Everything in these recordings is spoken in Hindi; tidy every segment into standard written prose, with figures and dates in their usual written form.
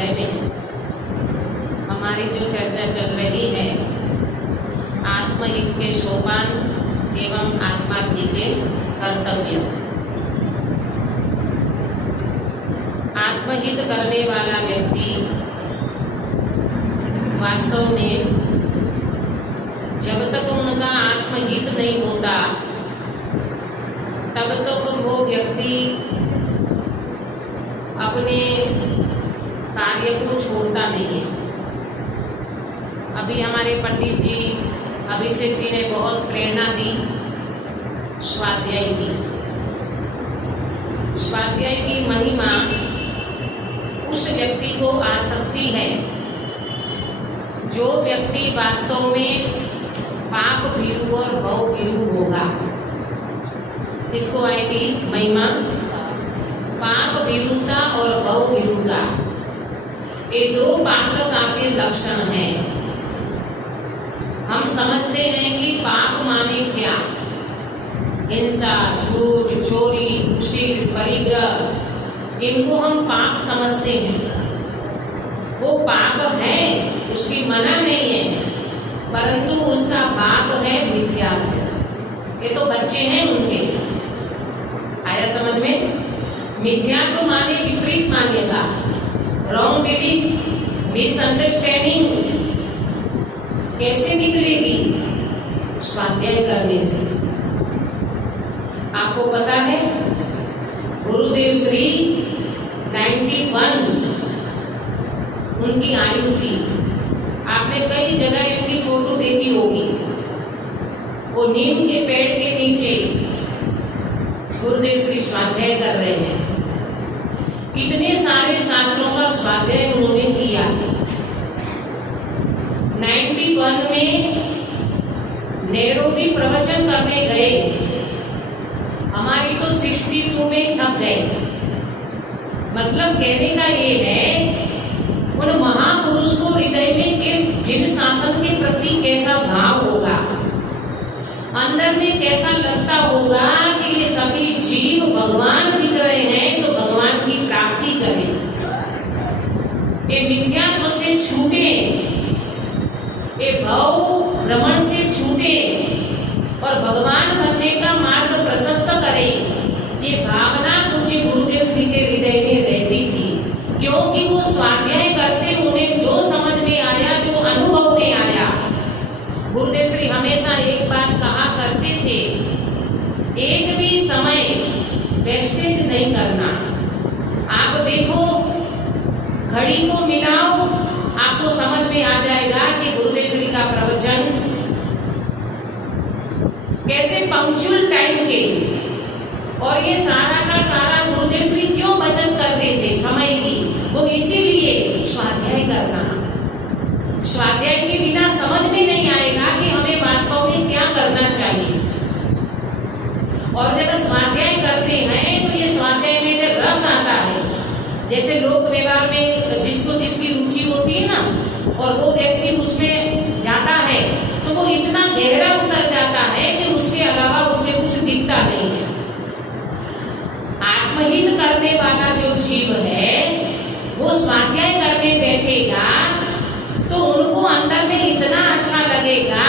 स्वाध्याय में हमारी जो चर्चा चल रही है आत्महित के सोपान एवं आत्मार्थी के कर्तव्य। आत्महित करने वाला व्यक्ति वास्तव में जब तक उनका आत्महित नहीं होता तब तक वो व्यक्ति अपने कार्य को छोड़ता नहीं है। अभी हमारे पंडित जी अभिषेक जी ने बहुत प्रेरणा दी स्वाध्याय की। स्वाध्याय की महिमा उस व्यक्ति को आ सकती है जो व्यक्ति वास्तव में पाप भीरु और भव भीरु होगा। इसको आएगी महिमा पाप भीरुता और भव भीरुता। ये दो पात्रता के लक्षण हैं। हम समझते हैं कि पाप माने क्या, हिंसा, झूठ, चोरी, कुशील, परिग्रह, इनको हम पाप समझते हैं। वो पाप है, उसकी मना नहीं है, परंतु उसका पाप है मिथ्यात्व। ये तो बच्चे हैं उनके, आया समझ में? मिथ्यात्व माने विपरीत मान्यता, रॉन्ग बिलीफ, मिसअंडरस्टैंडिंग कैसे निकलेगी? स्वाध्याय करने से। आपको पता है गुरुदेव श्री 91 उनकी आयु थी। आपने कई जगह इनकी फोटो देखी होगी। वो नीम के पेड़ के नीचे गुरुदेव श्री स्वाध्याय कर रहे हैं। कितने सारे शास्त्रों का स्वाध्याय उन्होंने किया। 91 में नैरोबी प्रवचन करने गए, हमारी तो 62 में थक गए। मतलब कहने का ये है उन महापुरुष को हृदय में के जिन शासन के प्रति कैसा भाव होगा, अंदर में कैसा लगता होगा कि ये सभी जीव भगवान दिख रहे हैं तो भगवान की प्राप्ति करें, ये मिथ्यात्व से छूटे, ये भव भ्रमण से छूटे और भगवान बनने का मार्ग प्रशस्त करें। ये भावना पूज्य गुरुदेव श्री के हृदय में रहती थी, क्योंकि वो स्वाध्याय करते उन्हें जो समझ में आया, जो अनुभव में आया। गुरुदेव श्री हमेशा एक बात कहा करते थे, एक भी समय वेस्टेज नहीं करना। आप देखो, घड़ी को मिलाओ, आपको समझ में आ जाएगा कि गुरुदेव श्री का प्रवचन कैसे पंक्चुअल टाइम के, और ये सारा का सारा गुरुदेव श्री क्यों बचत करते थे समय की? वो इसीलिए स्वाध्याय करना। स्वाध्याय के बिना समझ में नहीं आएगा कि हमें वास्तव में क्या करना चाहिए। और जब स्वाध्याय करते हैं तो ये स्वाध्याय में जब रस आता है, जैसे लोक व्यवहार में जिसको जिसकी रुचि होती है ना, और वो व्यक्ति उसमें जाता है तो वो इतना गहरा उतर जाता है कि उसके अलावा उसे कुछ दिखता नहीं है। आत्महीन करने वाला जो जीव है वो स्वाध्याय करने बैठेगा तो उनको अंदर में इतना अच्छा लगेगा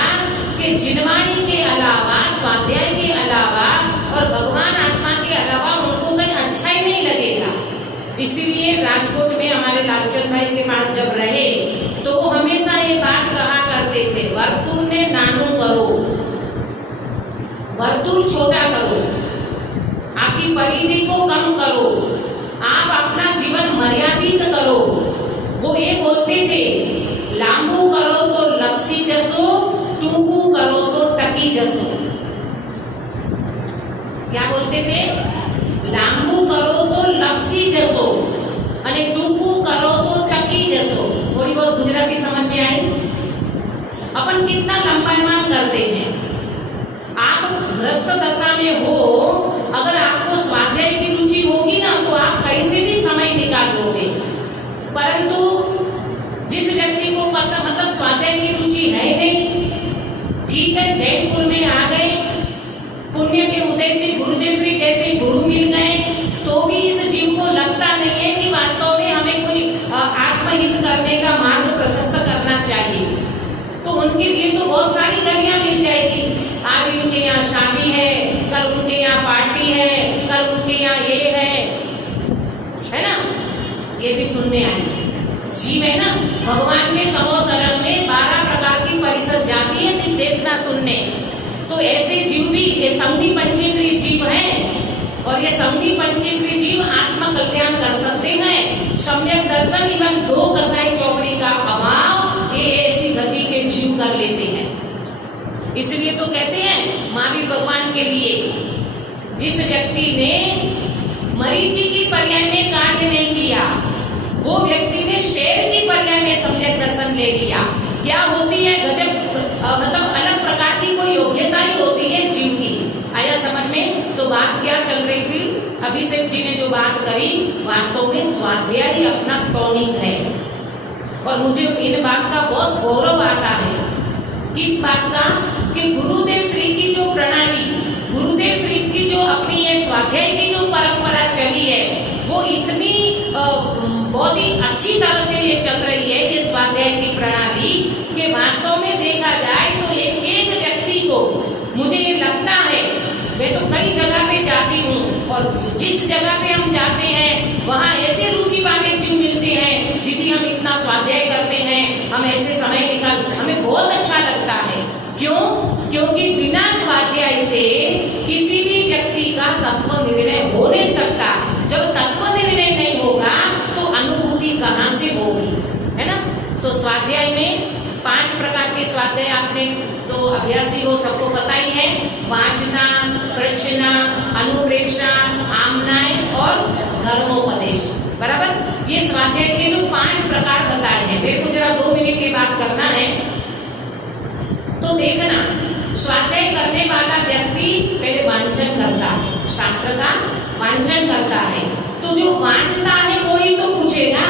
कि जिनवाणी के अलावा, स्वाध्याय के अलावा और भगवान आत्मा के अलावा उनको कहीं अच्छा ही नहीं लगेगा। इसीलिए राजकोट में हमारे लालचंद भाई के पास जब रहे तो वो हमेशा ये बात कहा करते थे, वर्तुल ने नानू करो, वर्तुल छोटा करो, आपकी परिधि को कम करो, आप अपना जीवन मर्यादित करो। वो ये बोलते थे, लांबू करो तो लपसी जसो, टूकू करो तो टकी जसो। क्या बोलते थे? लांबू करो तो लपसी जसो અને टूकू करो तो टकी जसो। थोड़ी बहुत गुजराती समझ में आई? अपन कितना लंबाईमान करते हैं। आप ग्रस्त दशा में हो, अगर आपको स्वाध्याय की रुचि होगी ना तो आप कहीं से भी समय निकाल लोगे। परंतु जिस व्यक्ति को पता मतलब स्वाध्याय की रुचि है नहीं, ठीक है, जैनपुर में आ गए, पुण्य के उदय से गुरुदेव श्री जैसे गुरु मिल गए, तो भी इस जीव को लगता नहीं है कि वास्तव में हमें कोई आत्म खुशखबरियां मिल जाएगी। आज उनके यहाँ शादी है, कल उनके यहाँ पार्टी है, कल उनके यहाँ ये है ना, ये भी सुनने आए। जीव है ना, भगवान के समोसरण में 12 प्रकार की परिषद जाती है निर्देशना सुनने। तो ऐसे जीव भी ये समधि पंचेंद्रिय जीव हैं, और ये समधि पंचेंद्रिय जीव आत्म कल्याण कर सकते हैं। सम्यक दर्शन एवं 2 कसाई चौकड़ी का अभाव ये ऐसी गति के जीव कर लेते हैं। इसलिए तो कहते हैं महावीर भगवान के लिए, जिस व्यक्ति ने मरीचि की पर्याय में कार्य नहीं किया, वो व्यक्ति ने शेर की पर्याय में सम्यक दर्शन ले लिया। क्या होती है गजब, मतलब अलग प्रकार की कोई योग्यता ही होती है जीव की। आया समझ में? तो बात क्या चल रही थी? अभिषेक जी ने जो बात करी, वास्तव में स्वाध्याय ही अपना टॉनिक है, और मुझे इन बात का बहुत गौरव आता है। किस बात का? कि गुरुदेव श्री की जो प्रणाली, गुरुदेव श्री की जो अपनी ये स्वाध्याय की जो परंपरा चली है, वो इतनी बहुत ही अच्छी तरह से ये चल रही है, ये स्वाध्याय की प्रणाली, कि वास्तव में देखा जाए तो एक एक व्यक्ति को, मुझे ये लगता है, मैं तो कई जगह पे जाती हूँ, और जिस जगह पे हम जाते हैं वहाँ ऐसे रुचि वाले जीव मिलते हैं, दीदी हम इतना स्वाध्याय करते हैं, हम ऐसे समय निकाल, हमें बहुत अच्छा लगता है। क्यों? क्योंकि बिना स्वाध्याय से किसी भी व्यक्ति का तत्व निर्णय हो नहीं सकता। जब तत्व निर्णय नहीं होगा तो अनुभूति कहाँ से होगी, है ना? तो स्वाध्याय में 5 प्रकार के स्वाध्याय आपने तो अभ्यासी हो, सबको पता ही है। वाचना, प्रचना, अनुप्रेक्षा, आमनाय और धर्मोपदेश। बराबर? ये स्वाध्याय के जो 5 प्रकार बताए हैं, मेरे को जरा 2 मिनट की बात करना है। तो देखना, स्वाध्याय करने वाला व्यक्ति पहले वांचन करता है, शास्त्र का वांचन करता है। तो जो वांचता है वो ही तो पूछेगा,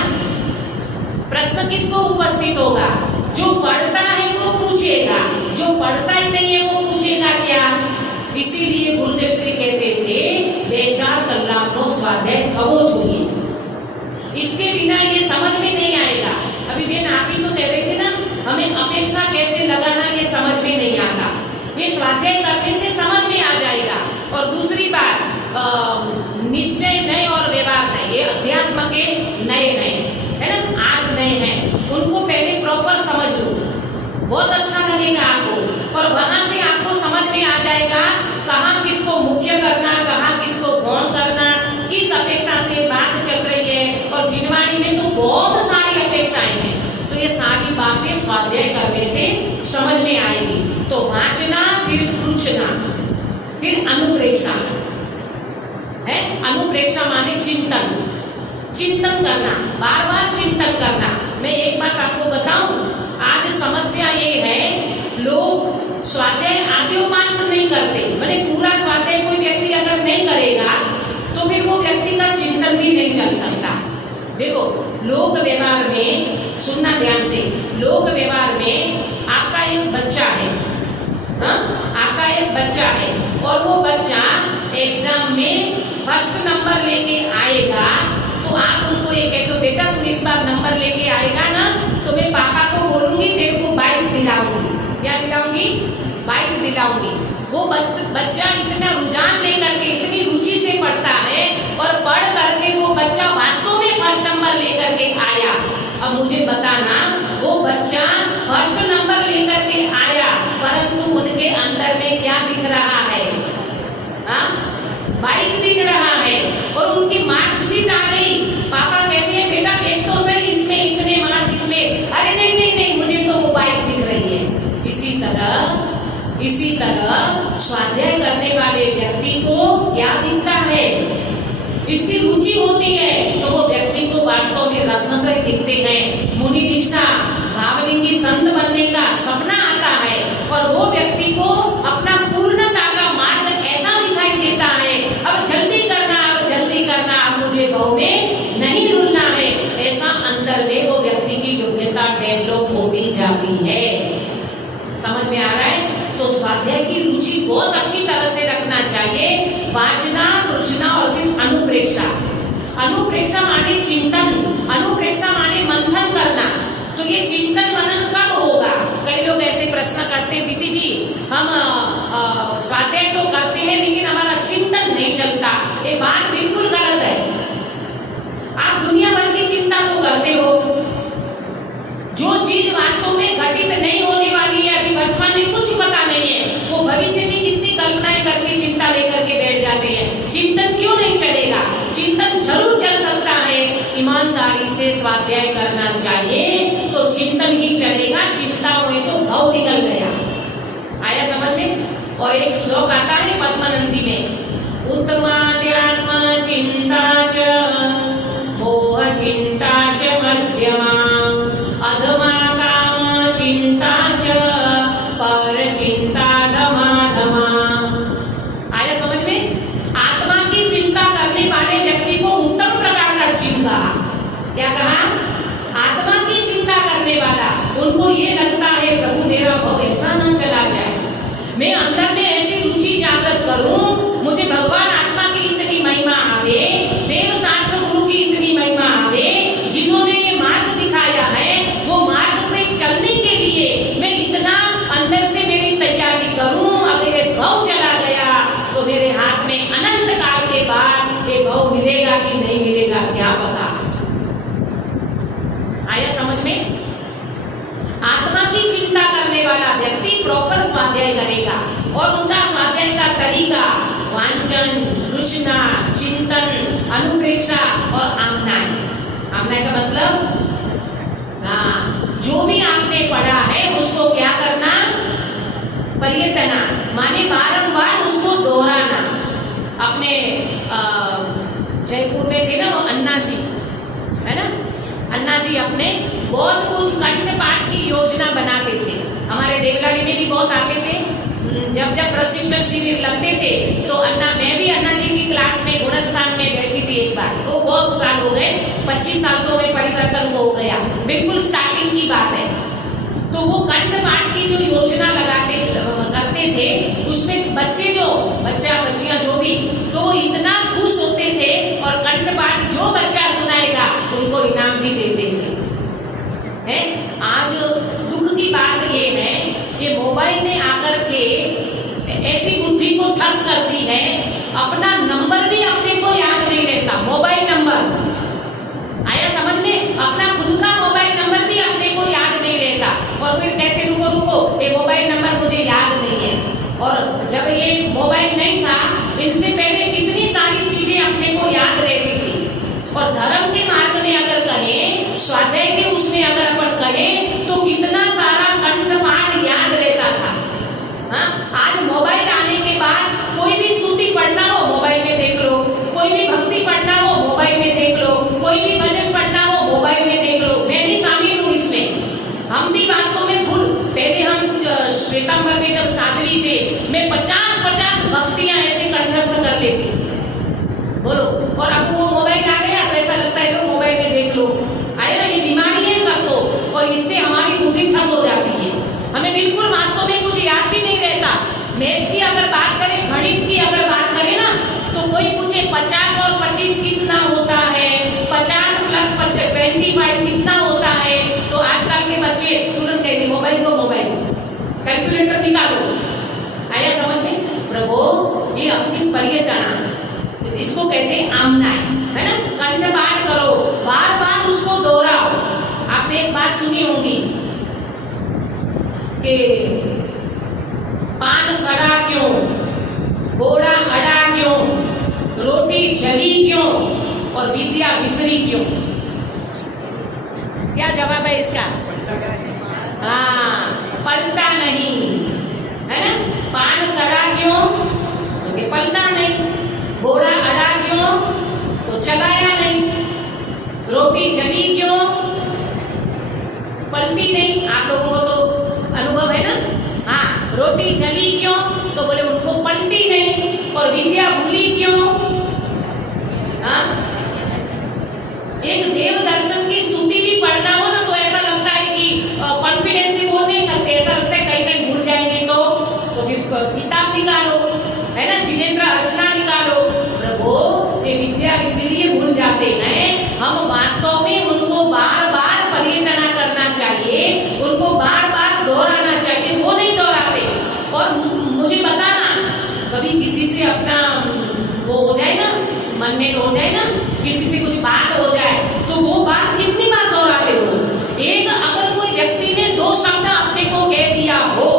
प्रश्न किसको उपस्थित होगा? जो पढ़ता है वो पूछेगा, जो पढ़ता ही नहीं है वो पूछेगा क्या? इसीलिए गुरुदेव श्री कहते थे 2-4 कलाक स्वाध्याय थवो જોઈએ। इसके बिना ये समझ में नहीं आएगा। अभी बेन आप ही तो कह रहे थे ना, हमें अपेक्षा कैसे लगाना ये समझ में नहीं आता। ये स्वाध्याय करने से समझ में आ जाएगा। और दूसरी बात, निश्चय नए और व्यवहार नए, ये अध्यात्म के नए है ना, आज नए हैं, उनको पहले प्रॉपर समझ लो, बहुत अच्छा लगेगा आपको। और वहां से आपको समझ में आ जाएगा कहाँ किसको मुख्य करना, कहाँ किसको गौण करना, किस अपेक्षा से बात चल रही है। और जिनवाणी में तो बहुत सारी अपेक्षाएं हैं, तो ये सारी बातें स्वाध्याय करने से समझ में आएगी। तो वाचना, फिर पूछना, फिर अनुप्रेक्षा है। अनुप्रेक्षा माने चिंतन, चिंतन करना, बार बार चिंतन करना। मैं एक बात आपको बताऊं, आज समस्या ये है, लोग स्वाध्याय आद्योपांत नहीं करते। मैंने पूरा स्वाध्याय कोई व्यक्ति अगर नहीं करेगा तो फिर वो व्यक्ति का चिंतन भी नहीं चल सकता। देखो, लोक व्यवहार में, सुनना ध्यान से, लोक व्यवहार में आपका एक बच्चा है, हाँ, आपका एक बच्चा है, और वो बच्चा एग्जाम में फर्स्ट नंबर लेके आएगा, तो आप उनको ये कहते हो बेटा तू इस बार नंबर लेके आएगा ना, तो मैं पापा को बोलूंगी तेरे को बाइक दिलाऊंगी। क्या दिलाऊंगी? बाइक दिलाऊंगी। वो बच्चा इतना रुझान लेकर के, इतनी रुचि से पढ़ता है, और पढ़ करके वो बच्चा वास्तव में फर्स्ट नंबर लेकर के आया। अब मुझे बताना, वो बच्चा फर्स्ट नंबर लेकर के आया, परंतु उनके अंदर में क्या दिख रहा है? हाँ, बाइक दिख रहा है, और उनकी मार्कशीट आ गई। पापा कहते हैं बेटा देख तो सही, इसमें इतने मार्क में, अरे नहीं नहीं नहीं, मुझे तो वो बाइक दिख रही है। इसी तरह स्वाध्याय करने वाले व्यक्ति को क्या दिखता है? इसकी रुचि होती है, तो वो व्यक्ति को वास्तव में रत्नत्रय दिखते हैं। मुनि दीक्षा, भावलिंगी संत बनने का सपना आता है, और वो व्यक्ति को अपना पूर्णता का मार्ग ऐसा दिखाई देता है, अब जल्दी करना, अब जल्दी करना, अब मुझे भाव में नहीं रुलना है। ऐसा अंदर में वो व्यक्ति की योग्यता डेवलप होती जाती है। समझ में आ रहा है? तो स्वाध्याय की रुचि बहुत अच्छी तरह से रखना चाहिए। वाचना, पृछना और फिर अनुप्रेक्षा। अनुप्रेक्षा माने चिंतन, अनुप्रेक्षा माने मंथन करना। तो ये चिंतन मनन कब होगा? कई लोग ऐसे प्रश्न करते हैं, दीदी जी हम स्वाध्याय तो करते हैं लेकिन हमारा चिंतन नहीं चलता। ये बात बिल्कुल गलत है। आप दुनिया भर की चिंता तो करते हो, जो चीज वास्तव में घटित नहीं होने वाली है, अभी वर्तमान में कुछ पता नहीं है, वो भविष्य की कितनी कल्पनाएं करके चिंता लेकर के बैठ जाते हैं। चिंतन क्यों नहीं चलेगा? चिंतन जरूर चल सकता है, ईमानदारी से स्वाध्याय करना चाहिए तो चिंतन ही चलेगा। चिंता में तो भाव निकल गया। आया समझ में? और एक श्लोक आता है पद्मानंदी में, उत्तमाद्यात्म चिंता च मोह चिंता च मध्यमा अधमा काम चिंता च पर चिंता धमा धमा। आया समझ में? आत्मा की चिंता करने वाले व्यक्ति को उत्तम प्रकार का चिंता कहा। क्या कहा? आत्मा की चिंता करने वाला, उनको ये लगता है प्रभु मेरा भव ऐसा न चला जाए, मैं अंदर में ऐसी रुचि जागृत करूं, मुझे भगवान आत्मा की इतनी महिमा आवे, देव शास्त्र गुरु की इतनी महिमा आवे, जिन्होंने ये मार्ग दिखाया है वो मार्ग पे चलने के लिए मैं इतना अंदर से मेरी तैयारी करूं। अगर ये भव चला गया तो मेरे हाथ में अनंत काल के बाद ये भव मिलेगा कि नहीं मिलेगा क्या पता। आया समझ में? आत्मा की चिंता करने वाला व्यक्ति प्रॉपर स्वाध्याय करेगा और उनका स्वाध्याय का तरीका वांचन, रुचना, चिंतन, अनुप्रेक्षा और आमनाय। आमनाय का मतलब जो भी आपने पढ़ा है उसको क्या करना? पर्यटना, माने बारंबार उसको दोहराना। अपने जयपुर में थे ना वो अन्ना जी, है ना? अन्ना जी अपने बहुत कुछ कंठपाठ की योजना बनाते थे। हमारे देवलाली में भी बहुत आते थे। जब जब प्रशिक्षण शिविर लगते थे तो मैं भी अन्ना जी की क्लास में गुणस्थान में बैठी थी एक बार। तो बहुत साल हो गए, 25 साल तो में परिवर्तन हो गया, बिल्कुल स्टार्टिंग की बात है। तो वो कंठपाठ की जो योजना करते थे उसमें बच्चियां जो भी, तो इतना खुश होते थे और कंठपाठ जो बच्चा सुनाएगा उनको इनाम भी देते थे। आज दुख की बात ये है, ये मोबाइल ने आकर के ऐसी बुद्धि को ठस कर दी है, अपना नंबर भी अपने को याद नहीं रहता। मोबाइल नंबर आया समझ में? अपना खुद का मोबाइल नंबर भी अपने को याद नहीं रहता और फिर कहते रुको ये मोबाइल नंबर मुझे याद नहीं है। और जब ये मोबाइल नहीं था, इनसे पहले कितनी सारी चीजें अपने को याद रहती थी। और धर्म के मार्ग में अगर कहें, स्वाध्याय के उसमें अगर अपन कहें तो कितना सारा कंठपाठ याद रहता था। आज मोबाइल आने के बाद कोई भी स्तुति पढ़ना हो मोबाइल में देख लो, कोई भी भक्ति पढ़ना हो मोबाइल में देख लो, कोई भी भजन पढ़ना हो मोबाइल में देख लो। मैं भी शामिल हूँ इसमें। हम भी वास्तव में पहले हम श्वेतांबर में जब साधवी थे, मैं 50-50 भक्तियां ऐसे कंठस्थ कर लेती बोलो। और अब वो मोबाइल आ गया तो ऐसा लगता है लो मोबाइल में देख लो। आए ना, ये बीमारी है सबको और इससे हमारी बुद्धि ठस हो जाती है। हमें बिल्कुल वास्तव में कुछ याद भी नहीं रहता। मैथ्स की अगर बात करें, गणित की अगर बात करें ना, तो कोई पूछे 50 और 25 कितना होता है, 50 प्लस 25 कितना होता है, तो आजकल के बच्चे तुरंत कहते मोबाइल दो, मोबाइल कैलकुलेटर निकालो। आया समझ में? प्रभु ये अपनी पर्यटना, इसको कहते हैं आमनाय, है ना? कंठपाठ करो, बार बार उसको दोहराओ। आपने एक बात सुनी होगी कि पान सड़ा क्यों, घोड़ा अड़ा क्यों, रोटी जली क्यों और विद्या बिसरी क्यों? क्या जवाब है इसका? पलटा नहीं, है ना? पान सड़ा क्यों तो पलटा नहीं, घोड़ा अड़ा क्यों तो चलाया नहीं, रोटी जली क्यों पलटी नहीं। आप लोगों को तो अनुभव है ना? हाँ, रोटी जली क्यों तो बोले उनको पलटी नहीं। और विद्या भूली क्यों? हाँ, एक देव दर्शन की स्तुति भी पढ़ना हो ना तो ऐसा लगता है कि कॉन्फिडेंस से बोल नहीं सकते, ऐसा लगता है कहीं कहीं भूल जाएंगे तो फिर किताब निकालो, है ना? जिनेंद्र अर्चना निकालो। प्रभु ये विद्या इसलिए भूल जाते हैं, हम वास्तव में उनको बार बार पर्यटना करना चाहिए, उनको बार बार दोहराना मनमेल हो जाए ना, किसी से कुछ बात हो जाए तो वो बात कितनी बार दोहराते हो? एक अगर कोई व्यक्ति ने 2 शब्द अपने को कह दिया हो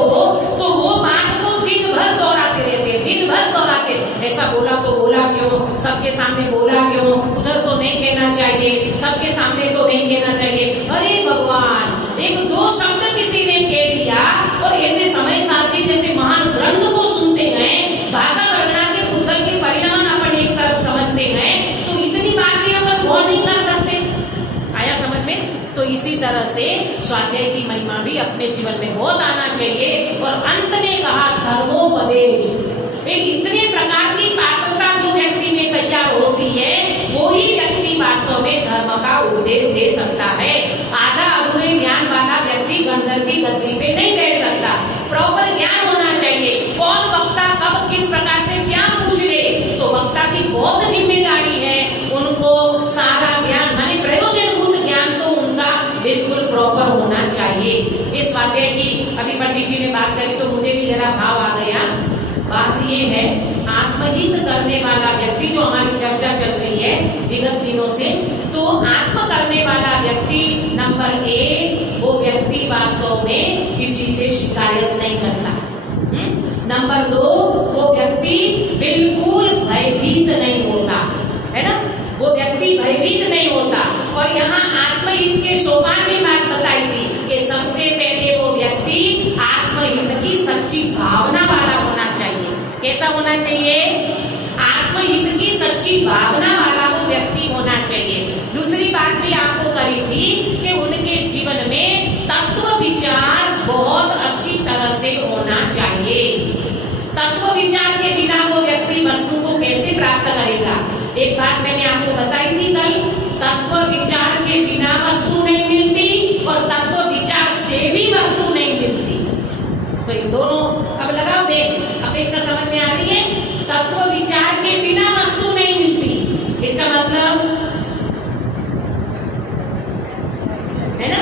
तो वो बात को दिन भर दोहराते रहते, दिन भर दोहराते। ऐसा बोला तो बोला क्यों, सबके सामने बोला क्यों, उधर तो नहीं कहना चाहिए, सबके सामने तो नहीं कहना चाहिए। अरे भगवान, 1-2 शब्द किसी ने कह दिया और ऐसे समय साथी जैसे महान ग्रंथ को सुनते हैं, भाषा वर्णना के पुस्तक के परिणाम अपन एक तरफ समझते हैं, तो इतनी बात भी अपन गौर नहीं कर सकते। आया समझ में? तो इसी तरह से स्वाध्याय की महिमा भी अपने जीवन में बहुत आना चाहिए। और अंत में कहा धर्मोपदेश, एक इतने प्रकार की पात्रता जो व्यक्ति में तैयार होती है, वो ही व्यक्ति वास्तव में धर्म का उपदेश दे सकता है। आधा अधूरे ज्ञान वाला व्यक्ति गंधर्व की गद्दी पे नहीं बैठ सकता। प्रॉपर ज्ञान होना चाहिए। कौन वक्ता कब किस प्रकार से क्या पूछ ले, तो वक्ता की बहुत जिम्मेदारी है उनको सारा ज्ञान माने प्रयोजनभूत ज्ञान तो उनका बिल्कुल प्रॉपर होना चाहिए। इस स्वाध्याय की अभी पंडित जी ने बात करी तो मुझे भी जरा भाव आ गया। बात ये है, आत्महित करने वाला व्यक्ति, जो हमारी चर्चा चल रही है विगत दिनों से, तो आत्म करने वाला व्यक्ति नंबर 1 वो व्यक्ति वास्तव में किसी से शिकायत नहीं करता। नंबर 2 वो व्यक्ति बिल्कुल भयभीत नहीं होता, है ना, वो व्यक्ति भयभीत नहीं होता। और यहाँ आत्महित के सोपान में बात बताई थी कि सबसे पहले वो व्यक्ति आत्महित की सच्ची भावना वाला होना चाहिए। कैसा होना चाहिए? आत्महित की सच्ची भावना वाला वो व्यक्ति होना चाहिए। दूसरी बात भी आपको करी थी कि उनके जीवन में तत्व विचार बहुत अच्छी तरह से होना चाहिए। तत्व विचार के बिना वो व्यक्ति वस्तु को कैसे प्राप्त करेगा? एक बात मैंने आपको बताई थी कल, तत्व विचार के बिना वस्तु नहीं मिलती और तत्व विचार से भी वस्तु नहीं मिलती। तो इन दोनों अब लगाओ बेग, अपेक्षा समझ में आ रही है? तत्व विचार के बिना वस्तु नहीं मिलती, इसका मतलब है ना,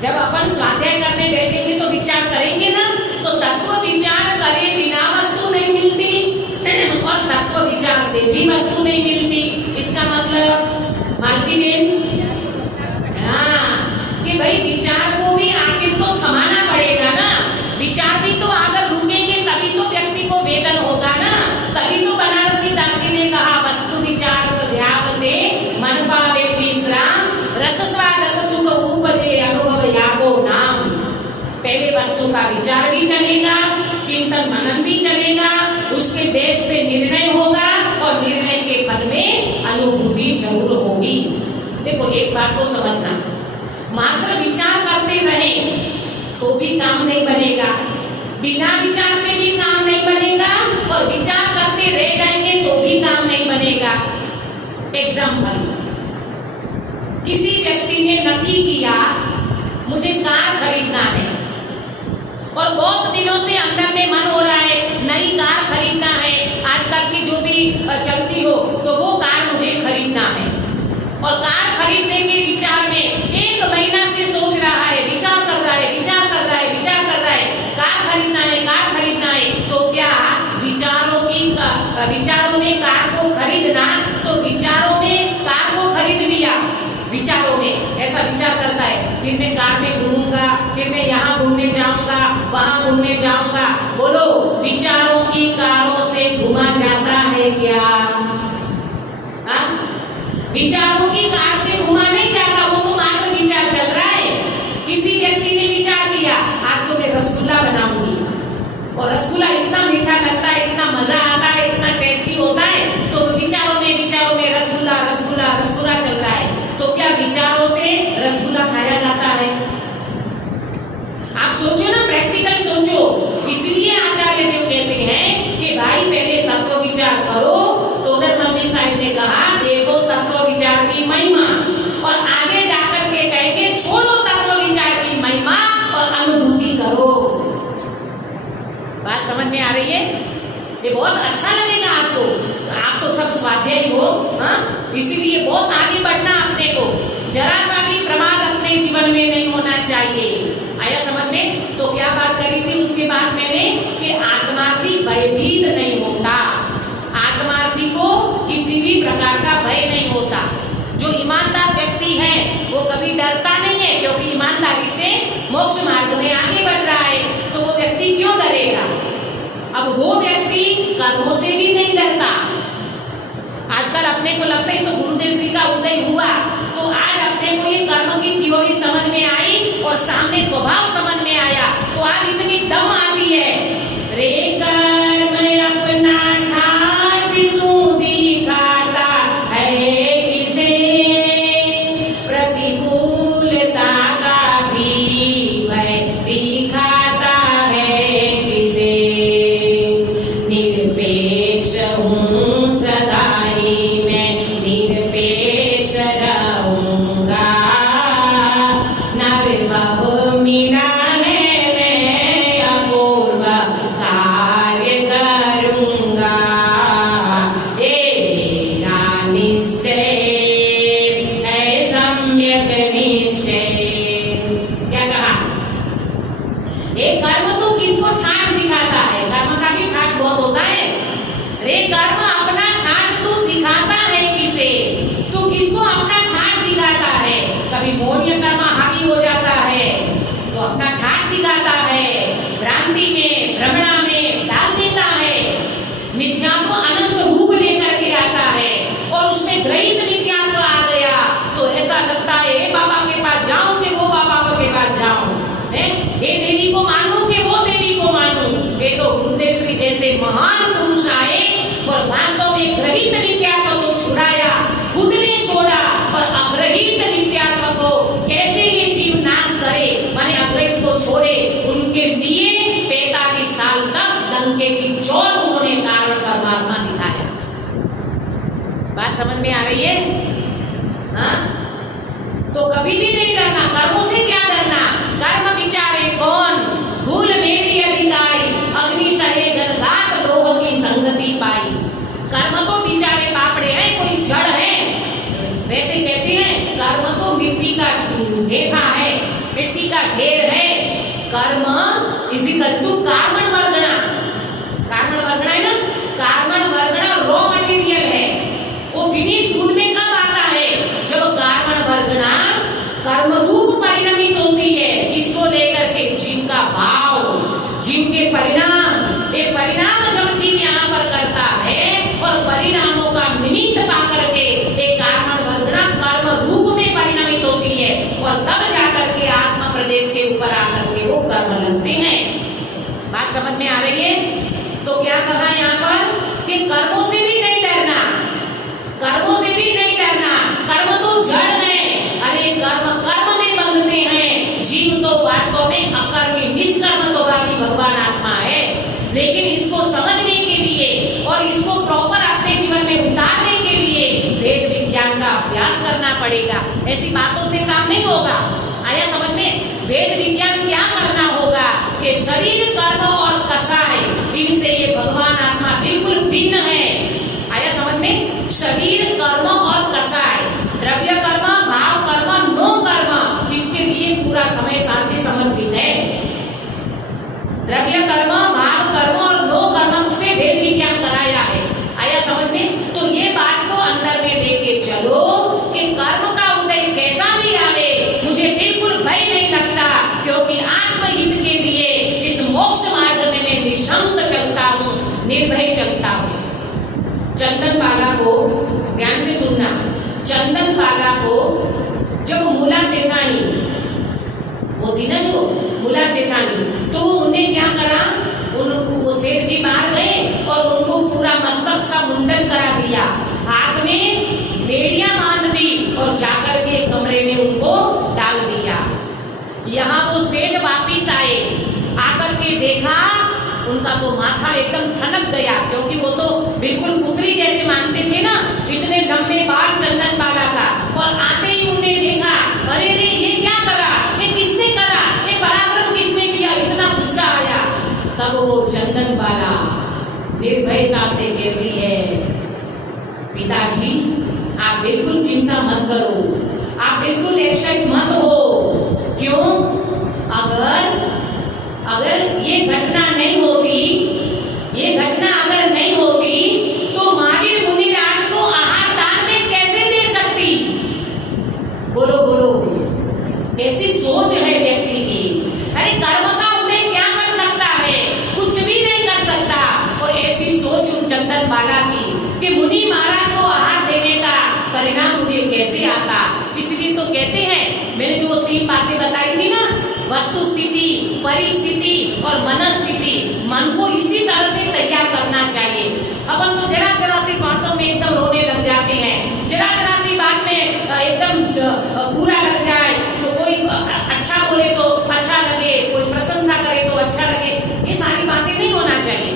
जब अपन स्वाध्याय करने बैठेंगे तो विचार करेंगे ना, तो तत्व विचार करे बिना वस्तु नहीं मिलती और तत्व विचार से भी वस्तु नहीं मिलती। इसका मतलब मालती बेन, हाँ, कि भाई विचार को भी आखिर तो थमाना पड़ेगा ना। विचार भी तो अगर रुकेंगे तभी तो व्यक्ति को वेदन होगा ना। तभी तो बनारसी दास जी ने कहा वस्तु विचार ध्यावते मन पावे विश्राम, रस स्वादक सुख उपजे अनुभव याको नाम। पहले वस्तु का विचार भी चलेगा, चिंतन मनन भी चलेगा, उसके बेस पे निर्णय होगा और निर्णय के फल में अनुभूति जरूर होगी। देखो एक बात को समझना, मात्र विचार करते रहे तो भी काम नहीं बनेगा, बिना विचार से भी काम नहीं बनेगा और विचार करते रह जाएंगे तो भी काम नहीं बनेगा। एग्जाम्पल, किसी व्यक्ति ने नक्की किया मुझे कार खरीदना है और बहुत दिनों से अंदर में मन हो रहा है नई कार खरीदना है, आजकल की जो भी चलती हो तो वो कार मुझे खरीदना है। और कार खरीदने के विचार में 1 महीना से सोच रहा है, विचार कर रहा है, विचार कर रहा है, विचार कर रहा है, कार खरीदना है, कार खरीदना है। तो क्या विचारों में कार को खरीदना, तो विचारों में कार को खरीद लिया, विचारों में ऐसा विचार करता है फिर मैं कार में घूमूंगा, फिर मैं यहाँ घूमने जाऊंगा, वहां घूमने जाऊंगा। बोलो विचारों की कारों से घुमा जाता है क्या? हाँ, विचारों की कार से घुमा नहीं जाता, वो तो मात्र विचार चल रहा है। किसी व्यक्ति ने विचार किया आज तो मैं रसगुल्ला बनाऊंगी और रसगुल्ला इतना मीठा लगता है, इतना मजा आता है, इतना टेस्टी होता है, तो विचारों में रसगुल्ला रसगुल्ला रसगुल्ला चल रहा है। तो क्या विचारों से रसगुल्ला खाया जाता है? आप सोचो ना, प्रैक्टिकल सोचो। इसलिए आचार्य देव कहते हैं कि भाई पहले तत्व विचार करो। तो उधर मौलवी साहब ने कहा देखो तत्व विचार की महिमा, और आगे जाकर के कहेंगे छोड़ो तत्व विचार की महिमा और अनुभूति करो। बात समझ में आ रही है? ये बहुत अच्छा लगेगा आपको। आप तो सब स्वाध्यायी हो, हाँ, इसीलिए बहुत आगे बढ़ना अपने को, जरा सा भी प्रमाद अपने जीवन में नहीं होना चाहिए। आया समझ में? तो क्या बात करी थी उसके बाद मैंने कि आत्मार्थी भयभीत नहीं होता, आत्मार्थी को किसी भी प्रकार का ईमानदारी से मोक्ष मार्ग में आगे बढ़ रहा है, तो वो व्यक्ति क्यों डरेगा? अब वो व्यक्ति कर्मों से भी नहीं डरता। आजकल अपने को लगता है तो गुरुदेव श्री का उदय हुआ, तो आज अपने को ये कर्म की थ्योरी समझ में आई और सामने स्वभाव समझ में आया, तो आज इतनी दम आती है। रे कर्म अपना ठाठ तू दिखाता है किसे, प्रतिकूलता का भी भय दिखाता है किसे। निरपेक्ष हूँ सदा ही मैं, निरपेक्ष रहूंगा, नरभव मिला है मैं अपूर्व कार्य करूंगा, ये मेरा निश्चय है सम्यक निश्चय। क्या कहा? ये कर्म तो किसको ठाठ दिखाता है? कर्म का भी ठाठ बहुत होता है। रे कर्म अपना ठाठ तू दिखाता है किसे, तू किसको अपना ठाठ दिखाता है? कभी मोह्य कर्म हावी हो जाता है तो अपना ठाठ दिखाता है, भ्रांति में भ्रमणा में डाल देता है, मिथ्यात्व अनंत रूप लेकर के आता है और उसमें ग्रहित मिथ्यात्व आ गया तो ऐसा लगता है ये बाबा के पास जाऊं कि वो बाबा के पास जाऊं, है ये देवी को मानूं कि वो देवी को मानूं। ये तो गुरुदेव श्री जैसे महान पुरुष आए और वास्तव में ग्रहित मिथ्यात्व को छुड़ाया, खुद ने छोड़ा और अग्रहित मिथ्यात्व को कैसे ये जीव नाश करे, माने अग्रहित को छोड़े। उनके लिए 45 साल तक डंके की चोट उन्होंने कारण परमात्मा दिखाया। बात समझ में आ रही है? हाँ, तो कभी भी नहीं डरना। कर्मों से क्या डरना? कर्म विचारे कौन, भूल मेरी अधिकारी, अग्नि सहे घनघात द्रोह की संगति पाई। कर्म तो बिचारे पापड़े हैं, कोई जड़ है। वैसे कहते हैं कर्म तो मिट्टी का ढेफा है, मिट्टी का ढेर है। कर्म इसी कल्पु कार्बन वर्गना, कार्बन वर्गना है ना, कार्बन वर्गना रॉ मटेरियल है, वो फिनिश गुड में कब आता है? जब कार्बन वर्गना कर्म रूप परिणमित होती है। इसको लेकर के जीव का भाव, जीव के परिणाम, ये परिणाम जब जीव यहाँ पर करता है और परिणामों का निमित्त पा करके एक कार्बन वर्गना कर्म रूप में परिणमित होती है और तब जाकर के आत्मा प्रदेश के ऊपर आकर के वो कर्म लगते हैं। बात समझ में आ रही है? तो क्या कहा यहाँ पर कि कर्मों से भी नहीं डरना, कर्मों से भी नहीं डरना। कर्म तो जड़ है, अरे कर्म कर्म में बंधते हैं। जीव तो वास्तव में अकर्मी निष्कर्म स्वभावी भगवान आत्मा है, लेकिन इसको समझने के लिए और इसको प्रॉपर अपने जीवन में उतारने के लिए वेद विज्ञान का अभ्यास करना पड़ेगा। ऐसी बातों से काम नहीं होगा। आया समझ में? वेद विज्ञान क्या करना होगा कि शरीर कर्म और कषाय, इनसे ये भगवान आत्मा बिल्कुल भिन्न है। आया समझ में? शरीर कर्म और कषाय, द्रव्य कर्म, भाव कर्म, नो कर्म, इसके लिए पूरा समय शांति समर्पित है। द्रव्य कर्म, भाव कर्म और नो कर्म से वेद विज्ञान कराया है। आया समझ में? तो ये बात को अंदर में लेके चलो कि कर्म का उदय कैसा भी आवे, मुझे बिल्कुल भय नहीं लगता, क्योंकि आत्महित के लिए इस मोक्ष मार्ग में मैं निशंक चलता हूँ, निर्भय चलता हूँ। चंदन बाला को ध्यान से सुनना, चंदन बाला को जब मूला सेठानी, वो थी ना जो मूला सेठानी, तो उन्हें क्या करा, उनको वो सेठ जी बाहर गए और उनको पूरा मस्तक का मुंडन करा दिया, हाथ में बेड़ियां बांध दी और जाकर के कमरे में उनको डाल दिया। यहाँ वो सेठ वापिस आए, आकर के देखा उनका तो माथा एकदम ठनक गया, क्योंकि वो तो बिल्कुल पुत्री जैसे मानते थे ना, इतने लंबे बाल चंदन बाला का, और आते ही उन्हें देखा, अरे रे ये क्या करा, ये किसने करा, ये पराक्रम किसने किया, इतना गुस्सा आया। तब वो चंदन बाला निर्भयता से कहती है, पिताजी आप बिल्कुल चिंता मत करो, आप बिल्कुल एक्साइट मत हो। क्यों? अगर ये घटना नहीं होती, ये घटना अगर नहीं होती तो महावीर मुनिराज को आहार दान में कैसे दे सकती? बोलो बोलो, कैसी सोच है कि मुनि महाराज को आहार देने का परिणाम मुझे कैसे आता। इसलिए तो कहते हैं, मैंने जो वो 3 बातें बताई थी ना, वस्तु स्थिति, परिस्थिति और मनस्थिति, मन को इसी तरह से तैयार करना चाहिए। अपन तो जरा जरा सी बातों में एकदम रोने लग जाते हैं, जरा जरा सी बात में एकदम बुरा लग जाए तो कोई अच्छा बोले तो अच्छा लगे, कोई प्रशंसा करे तो अच्छा लगे। ये सारी बातें नहीं होना चाहिए।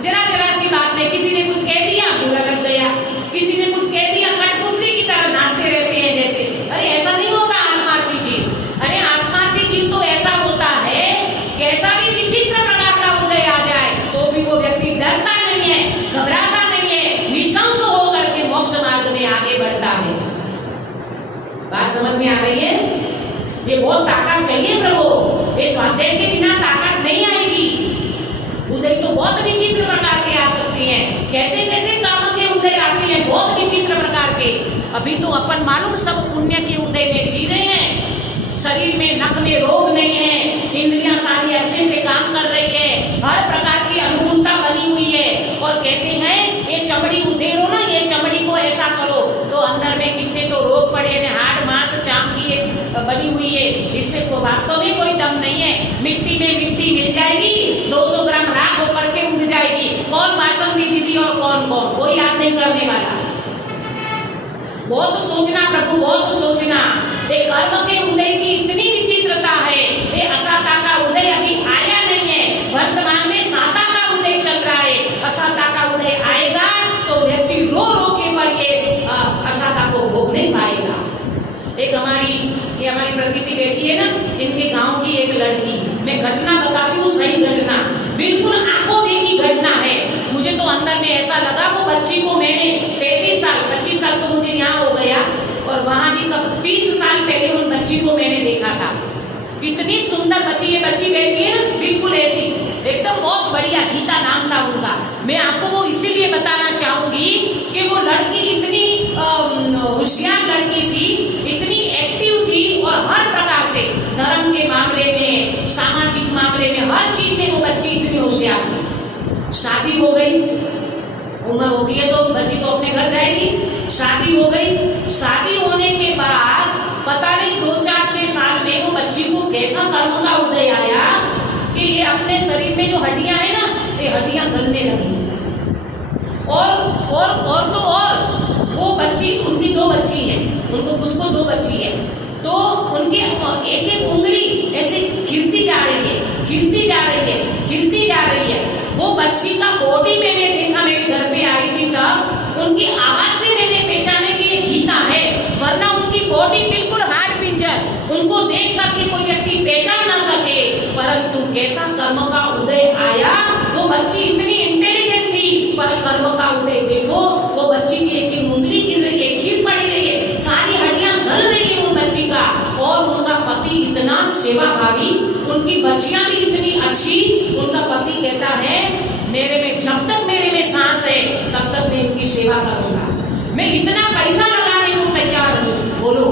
जरा जरा सी बात में किसी ने कुछ कह दिया, बुरा लग गया, किसी ने कुछ कह दिया, कठपुतली की तरह नाचते रहते हैं जैसे। अरे ऐसा नहीं होता आत्मार्थी जीव। अरे आत्मार्थी जीव तो ऐसा होता है, कैसा भी विचित्र प्रकार का उदय आ जाए तो भी वो व्यक्ति डरता नहीं है, घबराता नहीं है, निसंग होकर के मोक्ष मार्ग में आगे बढ़ता है। बात समझ में आ रही है? ये बहुत ताकत चाहिए प्रभु। ये स्वाध्याय के बिना ताकत नहीं आएगी। उदय तो बहुत विचित्र प्रकार के आ सकते हैं, कैसे कैसे कर्म के उदय आते हैं, बहुत विचित्र प्रकार के। अभी तो अपन मालूम सब पुण्य के उदय में जी रहे हैं, शरीर में नख में रोग नहीं है, इंद्रियां सारी अच्छे से काम कर रही है, हर प्रकार की अनुकूलता बनी हुई है। और कहते हैं ये चमड़ी उधेरो ना, ये चमड़ी को ऐसा करो तो अंदर में कितने तो रोग पड़े हैं, हाड़ मांस चाम की बनी हुई है, इसमें तो वास्तव में कोई दम नहीं है। मिट्टी में मिट्टी मिल जाएगी, 200 ग्राम राख होकर के उड़ जाएगी। कौन वासंती दीदी और कौन कौन, कोई याद नहीं करने वाला। बहुत सोचना प्रभु, बहुत सोचना। ये कर्म के उदय की इतनी विचित्रता है। ये असाता का उदय अभी आया नहीं है, वर्तमान में साता का उदय चल रहा है। असाता का उदय आएगा तो व्यक्ति रो रो के पर ये असाता को भोग नहीं पाएगा। एक हमारी प्रकृति बैठी है ना, इनके गांव की एक लड़की, मैं घटना बताती हूँ, सही घटना, बिल्कुल आंखों देखी घटना है। मुझे तो अंदर में ऐसा लगा, वो बच्ची को मैंने 25 साल तो मुझे यहाँ हो गया, और वहां भी 30 साल पहले उन बच्ची को मैंने देखा था। इतनी सुंदर बच्ची, ये बच्ची बैठी है ना बिल्कुल ऐसी, एकदम बहुत बढ़िया, गीता नाम था उनका। मैं आपको वो इसीलिए बताना चाहूंगी कि वो लड़की इतनी होशियार लड़की थी, इतनी एक्टिव थी, और हर प्रकार से धर्म के मामले में, सामाजिक मामले में, हर चीज में वो बच्ची इतनी होशियार थी। शादी हो गई, उम्र होती है तो बच्ची तो अपने घर जाएगी। शादी हो गई, शादी होने के बाद पता नहीं 2, 4, 6 साल में वो बच्ची को कैसा कर्म का उदय आया कि ये अपने शरीर में जो हड्डियां है ना, ये हड्डियां गलने लगी। और तो और वो बच्ची, उनकी 2 बच्ची है, उनको खुद को 2 बच्ची है, तो उनकी एक एक उंगली ऐसे गिरती जा रही है, गिरती जा रही है, गिरती जा रही है। वो बच्ची का बॉडी मैंने देखा, मेरे घर पे आई थी तब, उनकी आवाज से मैंने पहचाने कि ये गीता है, वरना उनकी बॉडी बिल्कुल हाड़ पिंजर, उनको देख करके कोई व्यक्ति पहचान ना सके। परंतु कैसा कर्म का उदय आया, वो बच्ची इतनी इंटेलिजेंट थी, पर कर्म का उदय देखो, वो बच्ची की एक उंगली गिर रही है, खीर पड़ी रही है, सारी हड्डियां गल रही है वो बच्ची का। और उनका पति इतना सेवाभावी, उनकी बच्चियां भी इतनी अच्छी। उनका पति कहता है, जब तक मेरे में सांस है तब तक मैं इनकी सेवा करूंगा, मैं इतना पैसा लगाने को तैयार हूँ। बोलो,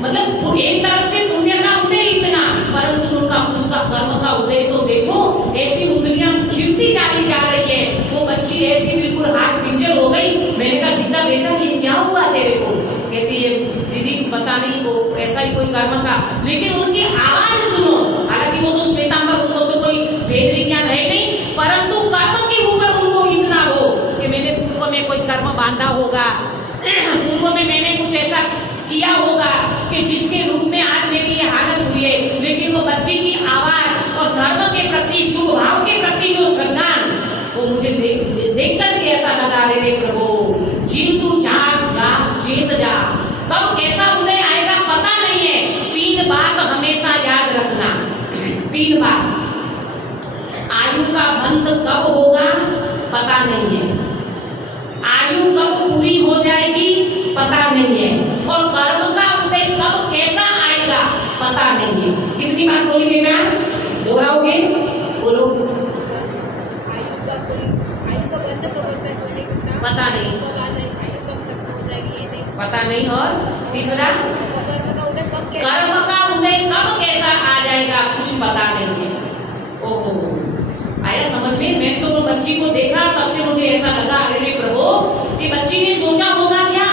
मतलब एक तरफ से पुण्य का उदय इतना, परंतु उनका खुद का कर्म का उदय तो देखो, ऐसी उंगलियां खिलती जा रही है। वो बच्ची ऐसी बिल्कुल हाथ पिंजर हो गई। मैंने कहा, गीता बेटा ये क्या हुआ तेरे को? कहती है, दीदी पता नहीं, वो ऐसा ही कोई कर्म का, लेकिन उनकी आवाज सुनो। हालांकि वो तो श्वेतांबर, उनको तो कोई भेद विज्ञान है नहीं, परंतु कर्म के ऊपर उनको इतना हो कि मैंने पूर्व में कोई कर्म बांधा होगा, पूर्व में मैंने कुछ ऐसा किया होगा कि जिसके रूप में आज मेरी ये हालत हुई है। लेकिन वो बच्ची की आवाज और धर्म के प्रति, शुभ भाव के प्रति जो श्रद्धा, वो मुझे देख करके ऐसा लगा, रे प्रभु जीव तू जाग जाग चेत जा। कब कैसा उदय आएगा पता नहीं है। 3 बात हमेशा याद रखना, 3 बात। आयु का अंत कब होगा पता नहीं है, आयु कब पूरी हो जाएगी पता नहीं है, और कर्म का उदय कब कैसा आएगा पता नहीं है। कितनी बार बोली बेटा, दोहराओगे? बोलो। पता नहीं, पता नहीं। और तीसरा, कर्म का उदय कब कैसा आ जाएगा कुछ पता नहीं है। ओहो, आया समझ में? मैं तो बच्ची को देखा, तब से मुझे ऐसा लगा, अरे प्रभु कि बच्ची ने सोचा होगा क्या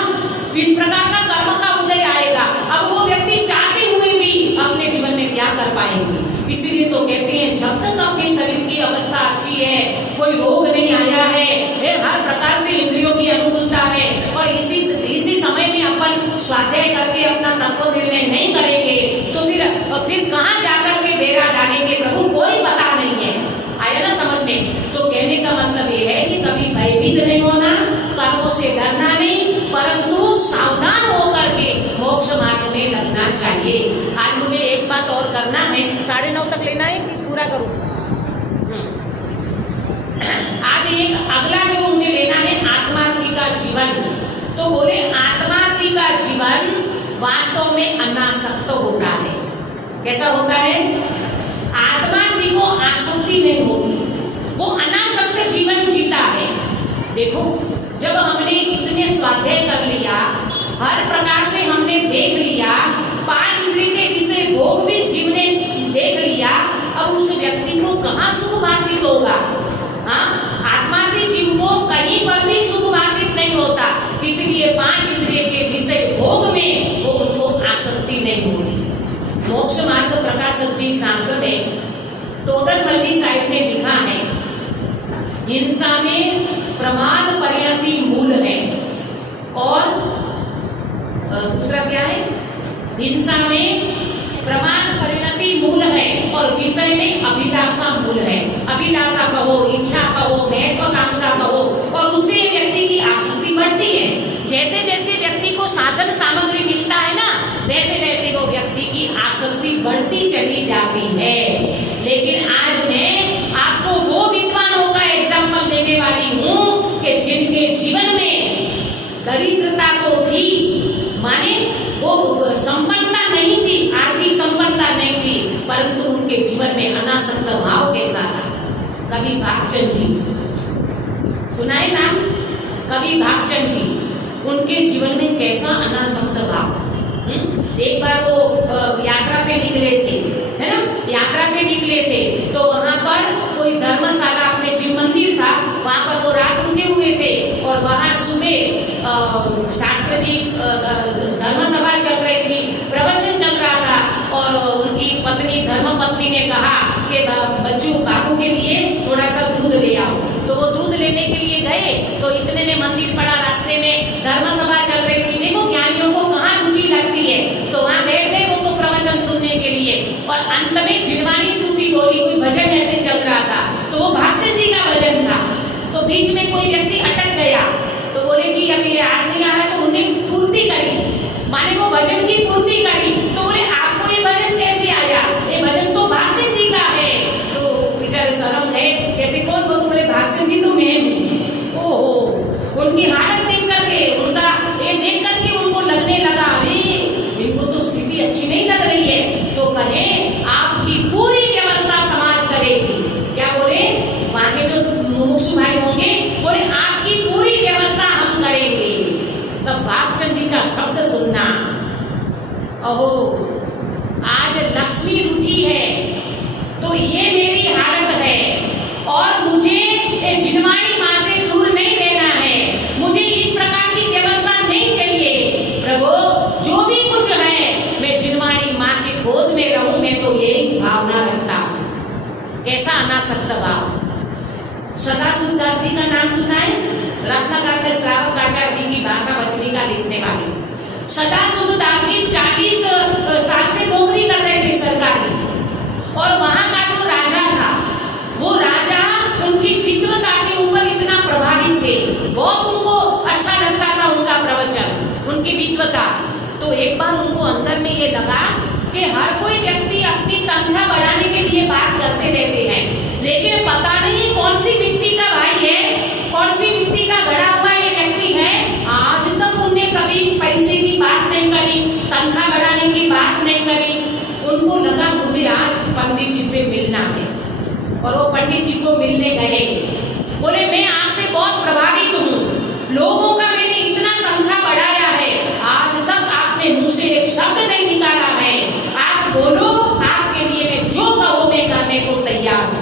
इस प्रकार का कर्म का उदय आएगा, अब वो व्यक्ति चाहते हुए भी अपने जीवन में क्या कर पाएंगे। इसीलिए तो कहते हैं जब तक अपने शरीर की अवस्था अच्छी है, कोई रोग नहीं आया है, हर प्रकार से इंद्रियों की अनुकूलता है, और इसी समय में अपन स्वाध्याय करके अपना तत्व निर्णय नहीं करेंगे तो फिर कहाँ जाकर के डेरा डालेंगे प्रभु, कोई पता नहीं है। आया ना समझ में? तो कहने का मतलब ये है कि कभी भयभीत नहीं होना, कर्मों से डरना नहीं, परंतु सावधान होकर के मोक्ष मार्ग में लगना चाहिए। आज मुझे एक बात और करना है, 9:30 तक लेना है कि पूरा करूं? आज एक अगला जो मुझे लेना है आत्मार्थी का जीवन। तो बोले आत्मार्थी का जीवन वास्तव में अनासक्त होता है। कैसा होता है? आत्मार्थी को आसक्ति नहीं होती, वो अनासक्त जीवन जीता है। देखो जब हमने इतने स्वाध्याय कर लिया, हर प्रकार से हमने देख लिया, 5 इंद्रिय के विषय भोग भी जीव ने देख लिया, अब उस व्यक्ति को कहाँ सुख भाषित होगा? हाँ, आत्मार्थी जीव को कहीं पर भी सुख भाषित नहीं होता, इसलिए 5 इंद्रिय के विषय भोग में वो उनको आसक्ति नहीं होती। मोक्ष मार्ग प्रकाशक जी शास्त्र में टोडरमल्ली साहिब ने लिखा है, हिंसा में प्रमाद परिणति मूल है, और दूसरा क्या है? हिंसा में प्रमाद परिणति मूल है और विषय में अभिलाषा मूल है। अभिलाषा कहो, इच्छा कहो, महत्वाकांक्षा कहो, और उससे व्यक्ति की आसक्ति बढ़ती है। जैसे जैसे व्यक्ति को साधन सामग्री मिलता है ना, वैसे वैसे वो व्यक्ति की आसक्ति बढ़ती चली जाती है। लेकिन आज मैं आपको वो विद्वानों का एग्जाम्पल देने वाली हूँ कि जिनके जीवन में दरिद्रता तो थी, माने वो संपन्नता नहीं थी, आर्थिक संपन्नता नहीं थी, परंतु उनके जीवन में अनासक्त भाव कैसा था। कवि भागचंद जी, सुना है नाम? कवि भागचंद जी, उनके जीवन में कैसा अनासक्त भाव। एक बार वो यात्रा पे निकले थे, है ना, यात्रा पे निकले थे, तो वहां पर कोई धर्मशाला, अपने जीव मंदिर था, वहां पर वो रात रुके हुए थे, और वहां सुबह शास्त्र जी धर्मसभा चल रही थी, प्रवचन चल रहा था, और उनकी पत्नी धर्म पत्नी ने कहा कि बच्चों बाबू के लिए थोड़ा सा दूध ले आओ। तो वो दूध लेने के लिए गए, तो इतने में मंदिर पड़ा, रास्ते में धर्मसभा चल रही थी। देखो ज्ञानियों को कहाँ रुचि लगती है, तो वहां बैठ गए वो तो प्रवचन सुनने के लिए, और अंत में जिनवानी स्तुति बोली, कोई भजन ऐसे चल रहा था, तो वो भागचंद जी का भजन था। तो बीच में कोई व्यक्ति अटक गया, तो बोले कि अब ये आदमी आ रहा है, तो उन्हें पूर्ति करी, माने वो भजन की पूर्ति करी। तो बोले आपको ये भजन कैसे आया? ये भजन तो भागचंद जी का है। तो बेचारे शर्म गए, कहते कौन? वो तो बोले भागचंद जी तो मैं हूँ। ओहो, उनकी हालत देख करके, उनका ये देख करके उनको लगने लगा, अरे इनको तो स्थिति अच्छी नहीं लग रही है। तो कहे आपकी पूरी व्यवस्था समाज करेगी। क्या बोले? वहां के जो मुमुक्षु भाई होंगे, बोले आपकी पूरी व्यवस्था हम करेंगे। तब भागचंद जी का शब्द सुनना, अहो आज लक्ष्मी रूठी है, तो ये मेरी हालत है, और मुझे जिनवाणी माँ से दूर नहीं रहना है, मुझे इस प्रकार की व्यवस्था नहीं चाहिए। प्रभु जो भी कुछ है, मैं जिनवाणी माँ की गोद में रहूं, मैं तो यही भावना रखता हूं। कैसा अनासक्त भाव। सदाशिव दास जी का नाम सुना है? रत्नाकर श्रावक आचार्य जी की भाषा बचने का लिखने वाले सदाशिव दास जी 40 साल से नौकरी कर रहे थे सरकारी, और वहां का जो राजा था, वो राजा उनकी विद्वता के ऊपर इतना प्रभावित थे, बहुत उनको अच्छा लगता था उनका प्रवचन, उनकी विद्वता। तो एक बार उनको अंदर में ये लगा कि हर कोई व्यक्ति अपनी तनख्वाह बढ़ाने के लिए बात करते रहते हैं, लेकिन पता नहीं कौन सी मिट्टी का भाई है, कौन सी मिट्टी का गढ़ा हुआ ये व्यक्ति है। आज तक उन्हें कभी पैसे की बात नहीं करी, तनख्वाह बढ़ाने की बात नहीं करी। उनको लगा मुझे आज पंडित जी से मिलना है, और वो पंडित जी को मिलने गए। बोले मैं आपसे बहुत प्रभावित हूँ, लोगों का मैंने इतना तनख्वाह बढ़ाया है, आज तक आपने मुंह से एक शब्द नहीं निकाला है। आप बोलो, आपके लिए मैं जो कहो मैं करने को तैयार हूँ।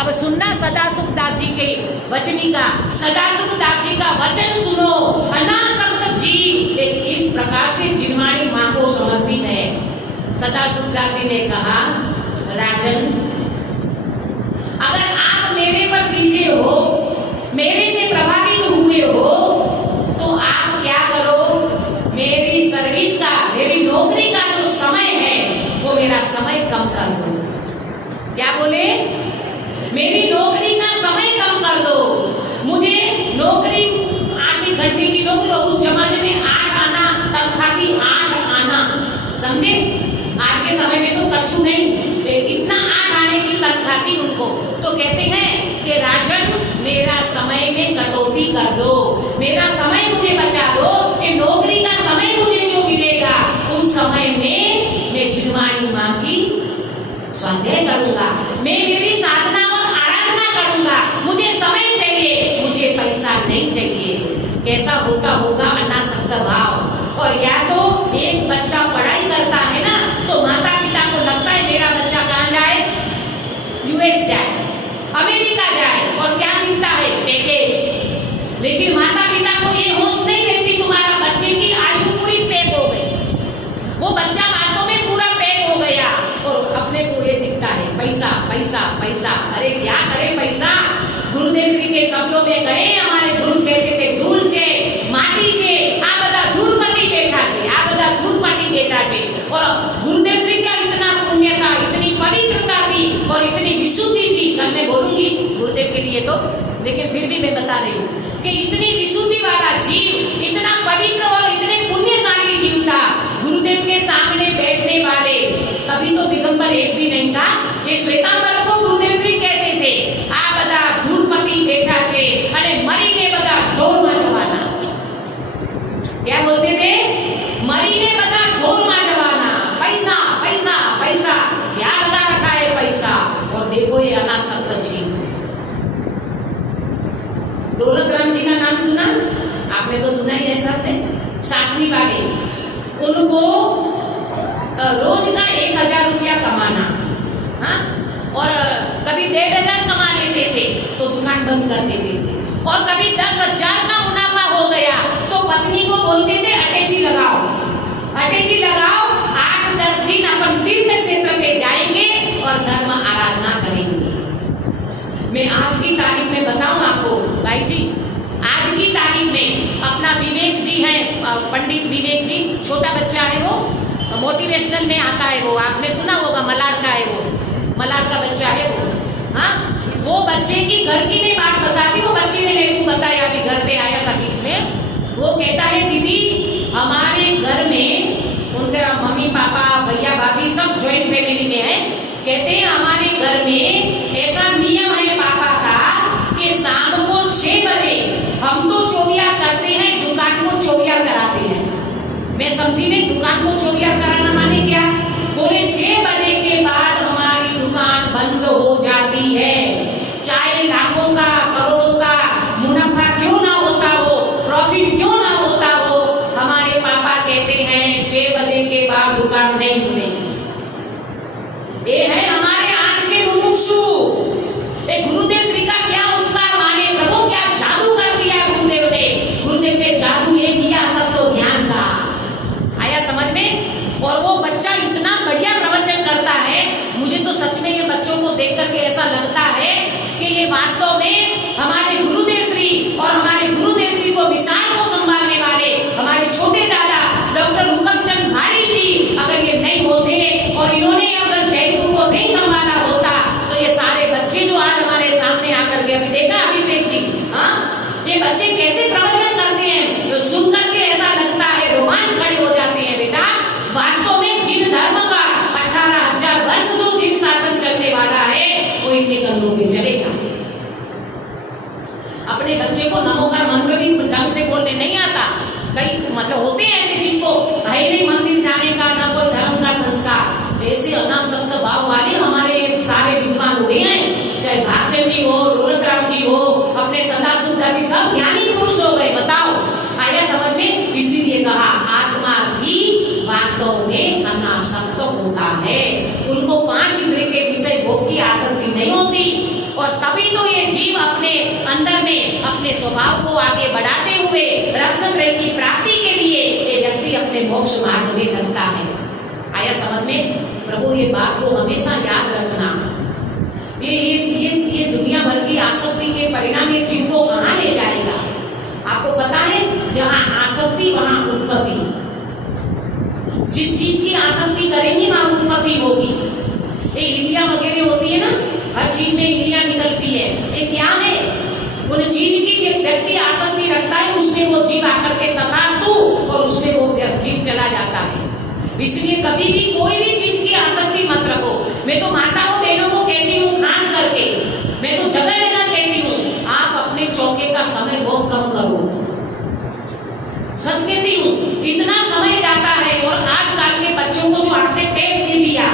अब सुनना सदाशिव दास जी के वचनिका सदाशिव दास जी का वचन सुनो, अनासक्त जीव एक इस प्रकार से जिनवाणी माँ को समर्पित है। सदाशिव दास जी ने कहा, राजन अगर आप मेरे पर कीजिए हो, मेरे से प्रभावित हुए हो, तो आप क्या करो, मेरी सर्विस का, मेरी नौकरी का जो समय है वो मेरा समय कम कर दो। क्या बोले, मेरी नौकरी का समय कम कर दो। मुझे नौकरी 8 घंटे की नौकरी, और उस जमाने में 8 आना, तनख्वाह की 8 आना, समझे। आज के समय में तो कछु नहीं, इतना 8 आने की तनख्वाह थी उनको। तो कहते हैं कि राजन मेरा समय में कटौती कर दो, मेरा समय मुझे बचा दो, ये नौकरी का समय मुझे जो मिलेगा उस समय में मैं जिनवाणी माँ की स्वाध्याय करूंगा, मैं मेरी साधना और आराधना करूंगा। मुझे समय चाहिए, मुझे पैसा नहीं चाहिए। कैसा होता होगा अनासक्त भाव। और या तो एक बच्चा पढ़ाई करता है ना, तो माता पिता को लगता है मेरा बच्चा कहाँ जाए, यूएस जाए, अमेरिका जाए, और क्या दिखता है, पैकेज। लेकिन माता पिता को ये होश नहीं रहती तुम्हारा बच्चे की आयु पूरी पैक हो गई, वो बच्चा वास्तव में पूरा पैक हो गया, और अपने को ये दिखता है पैसा पैसा पैसा। अरे क्या करे पैसा। गुरुदेव श्री के शब्दों में कहे, हमारे गुरु कहते थे, धूल छे, माटी छे, आ बधा धूलपति बैठा छे, आ बधा धूलपति बैठा छे। और गुरुदेव श्री का इतना पुण्य था, इतनी पवित्रता थी और इतनी विशुद्धि थी। कल मैं बोलूंगी गुरुदेव के लिए तो, लेकिन फिर भी मैं बता रही हूँ कि इतनी विशुद्धि वाला जीव, इतना पवित्र और इतने पुण्यशाली जीव था। गुरुदेव के सामने बैठने वाले कभी तो दिगंबर एक भी नहीं था। ये श्वेतांबर को गुरुदेव श्री कहते थे, आ बधा धूलपति बैठा छे अने मरीने बधा ढोरमा जवाना। क्या बोलते थे, मरीने बधा ढोरमा जवाना। पैसा पैसा पैसा, क्या बधा रखा है पैसा। और देखो ये अनासक्त जीव। दौलतराम जी का नाम सुना आपने, तो सुना ही है सबने, शास्त्री वाले। उनको रोज का 1000 रुपया कमाना, हाँ, और कभी 1500 कमा लेते थे तो दुकान बंद कर देते थे, और कभी 10,000 का मुनाफा हो गया तो पत्नी को बोलते थे अटैची लगाओ, अटैची लगाओ, 8-10 दिन अपन तीर्थ क्षेत्र पे जाएंगे और धर्म आराधना करेंगे। मैं आज की तारीख में बताऊं आपको भाई जी, आज की तारीख में अपना विवेक जी है, पंडित विवेक जी, छोटा बच्चा है वो, मोटिवेशनल में आता है वो, आपने सुना होगा, मलाड का है वो, मलाड का बच्चा है वो। हाँ, वो बच्चे की घर की नहीं बात बताती, वो बच्चे ने मेरे को बताया, अभी घर पे आया था बीच में। वो कहता है दीदी हमारे घर में, उनका मम्मी पापा भैया भाभी सब ज्वाइंट फैमिली में है, कहते हैं हमारे घर में ऐसा नियम है पापा का कि शाम को 6 बजे हम तो चोरियां करते हैं, दुकान को चोरियां कराते हैं। मैं समझी नहीं, दुकान को चोरियां कराना माने क्या। बोले 6 बजे के बाद हमारी दुकान बंद हो जाती है, चाहे लाखों का करोड़ों का मुनाफा क्यों ना होता हो, प्रॉफिट क्यों ना होता हो, हमारे पापा कहते हैं 6 बजे के बाद दुकान नहीं खुलेगी। ये है हमारे आज के मुमुक्षु। गुरुदेव श्री का क्या उपकार माने, प्रभु क्या जादू कर दिया गुरुदेव ने। गुरुदेव ने जादू ये किया तब तो ज्ञान का आया समझ में। और वो बच्चा इतना बढ़िया प्रवचन करता है, मुझे तो सच में ये बच्चों को देख करके ऐसा लगता है कि ये वास्तव में हमारे गुरुदेव श्री और हमारे गुरुदेव श्री को विशाल को संभालने वाले हमारे छोटे दादा डॉक्टर हुकमचंद भारी जी अगर ये नहीं होते और इन्होंने अगर जयपुर को नहीं संभाला होता, तो ये सारे बच्चे जो आज हमारे सामने आकर के, अभी देखा अभिषेक जी, हाँ, ये बच्चे कैसे प्रवचन करते हैं, तो सुन करके ऐसा लगता है रोमांच खड़े हो जाते हैं। बेटा वास्तव में जिन धर्म का 18,000 वर्ष जो जिन शासन चलने वाला है वो इनके कंधों पे चलेगा। अपने बच्चे को नमोकार मंत्र भी ढंग से बोलने नहीं आता, कई मतलब होते हैं ऐसी चीज को, है नहीं मंदिर जाने का, ना कोई धर्म का संस्कार। ऐसे अनासक्त भाव वाले हमारे सारे विद्वान हुए हैं, चाहे भागचंद जी हो, दौलतराम जी हो, अपने सदाशिव दास जी, सब ज्ञानी पुरुष हो गए। बताओ आया समझ में। इसीलिए कहा आत्मा भी वास्तव में अनासक्त होता है, उनको 5 इंद्रिय के विषय भोग की आसक्ति नहीं होती, और तभी तो ये जीव अपने अपने स्वभाव को आगे बढ़ाते हुए रत्नत्रय की प्राप्ति के लिए ये व्यक्ति अपने मोक्ष मार्ग में लगता है। आया समझ में? प्रभु ये बात को हमेशा याद रखना। ये दुनिया भर की आसक्ति के परिणाम ये जीव को कहाँ ले जाएगा? आपको पता है, जहाँ आसक्ति वहाँ उत्पत्ति। जिस चीज की आसक्ति करेंगे वहाँ उत्पत्ति होगी। ये इलिया वगैरह होती है ना, हर चीज में इलिया निकलती है। ये क्या है? उन चीज की व्यक्ति आसक्ति रखता है, उसमें वो जीव आकर के तथास्तु और उसमें वो जीव चला जाता है। इसलिए कभी भी कोई भी चीज की आसक्ति मत रखो। मैं तो माताओं बहनों को कहती हूँ, खास करके मैं तो जगह जगह कहती हूँ, आप अपने चौके का समय बहुत कम करो। सच कहती हूँ, इतना समय जाता है। और आजकल के बच्चों को जो आपने टेस्ट दे दिया,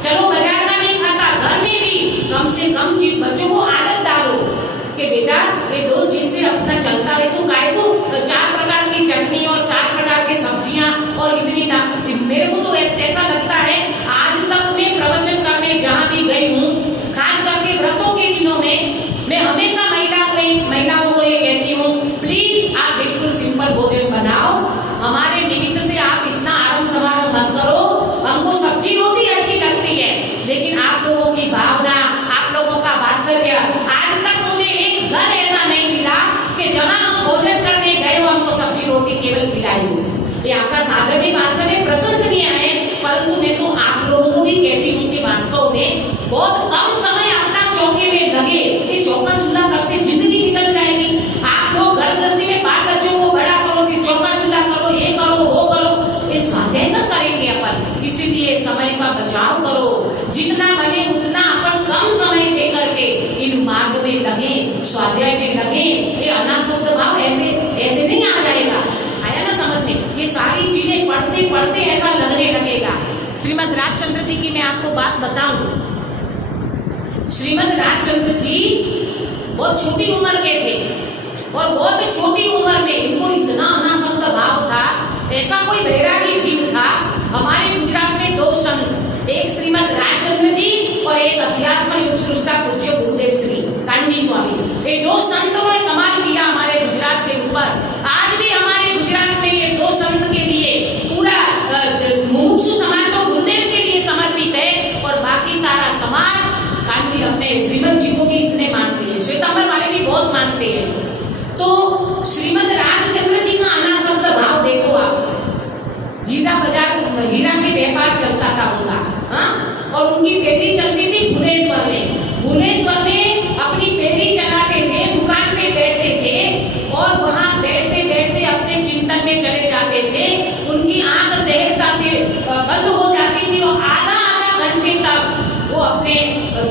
चलो बाजार का नहीं खाता, घर में भी कम से कम चीज बच्चों को आदत डालो कि बेटा ये दो चीज से अपना चलता है, तो काय को 4 प्रकार की चटनी और 4 प्रकार की सब्जियां और इतनी ना। मेरे को तो ऐसा लगता है, आज तक मैं प्रवचन करने जहां भी गई हूँ, खास करके व्रतों के दिनों में, मैं हमेशा महिलाओं को ये कहती हूँ, प्लीज आप बिल्कुल सिंपल भोजन बनाओ। हमारे निमित्त से आप इतना आराम समारोह मत करो। हमको सब्जी रोटी अच्छी लगती है, लेकिन आप लोगों की भावना, आप लोगों का वात्सल्य, आज तक मुझे एक घर ऐसा नहीं मिला कि जहां हम भोजन करने गए वो हमको सब्जी रोटी केवल खिलाई हो। ये आपका साधन भी वात्सल्य प्रशंसनीय है, परंतु मैं तो आप लोगों को भी कहती हूँ कि वास्तव में बहुत कम समय अपना चौके में लगे। ये चौका चूल्हा करके जिंदगी निकल जाएगी। आप लोग घर गृहस्थी में बाल बच्चों को बड़ा करो, फिर चौका चूल्हा करो, ये करो वो करो, ये स्वाध्याय कब करेंगे अपन? इसीलिए समय का बचाव करो, जितना बने उतना अपन कम समय दे करके इन मार्ग में लगे, स्वाध्याय में लगे। ये अनासक्त भाव ऐसे नहीं आ जाएगा। आया ना समझ में? ये सारी चीजें पढ़ते पढ़ते ऐसा लगने लगेगा। श्रीमद राजचंद्र जी की मैं आपको बात बताऊं। श्रीमद राजचंद्र जी बहुत छोटी उम्र के थे और बहुत छोटी उम्र में इनको इतना अनासक्त भाव था। ऐसा कोई वैरागी जीव था। हमारे गुजरात में 2 संत, एक श्रीमद राजचंद्र जी और एक अध्यात्म योग सृष्टा पूज्य गुरुदेव श्री कांजी स्वामी। ये 2 संतों ने कमाल किया हमारे गुजरात के ऊपर। आज भी हमारे गुजरात में ये 2 संत के लिए पूरा मुमुक्षु समाज तो गुरुदेव के लिए समर्पित है, और बाकी सारा समाज कांजी अपने श्रीमद जी को भी इतने मानते हैं। श्वेतांबर वाले भी बहुत मानते हैं। तो श्रीमद राजचंद्र जी का अनासक्त भाव देखो आप। हीरा के व्यापार चलता था उनका, हाँ? और उनकी पेटी चलती थी भुवनेश्वर में। भुवनेश्वर में अपनी पेटी चलाते थे, दुकान पे बैठते थे और वहां बैठते बैठते अपने चिंतन में चले जाते थे। उनकी आंख सहजता से बंद हो जाती थी और आधा घंटे तक वो अपने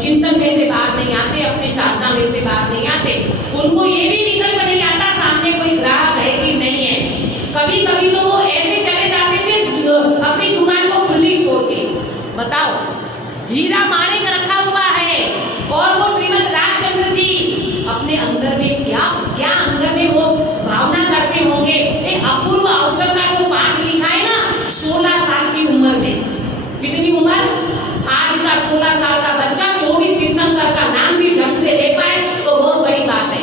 चिंतन में से बाहर नहीं आते, अपनी साधना में से बाहर नहीं आते। उनको ये भी विकल्प नहीं आता सामने कोई ग्राहक है कि नहीं है। कभी कभी तो वो ऐसे चले जाते थे अपनी दुकान को खुली छोड़ के। बताओ, हीरा माणिक रखा हुआ है और वो श्रीमद राजचंद्र जी अपने अंदर में क्या अंदर में वो भावना करते होंगे। एक अपूर्व अवसर का जो पाठ लिखा है ना, 16 साल की उम्र में। कितनी उम्र? आज का 16 साल का बच्चा 24 तीर्थंकर का नाम भी ढंग से ले पाए तो बहुत बड़ी बात है।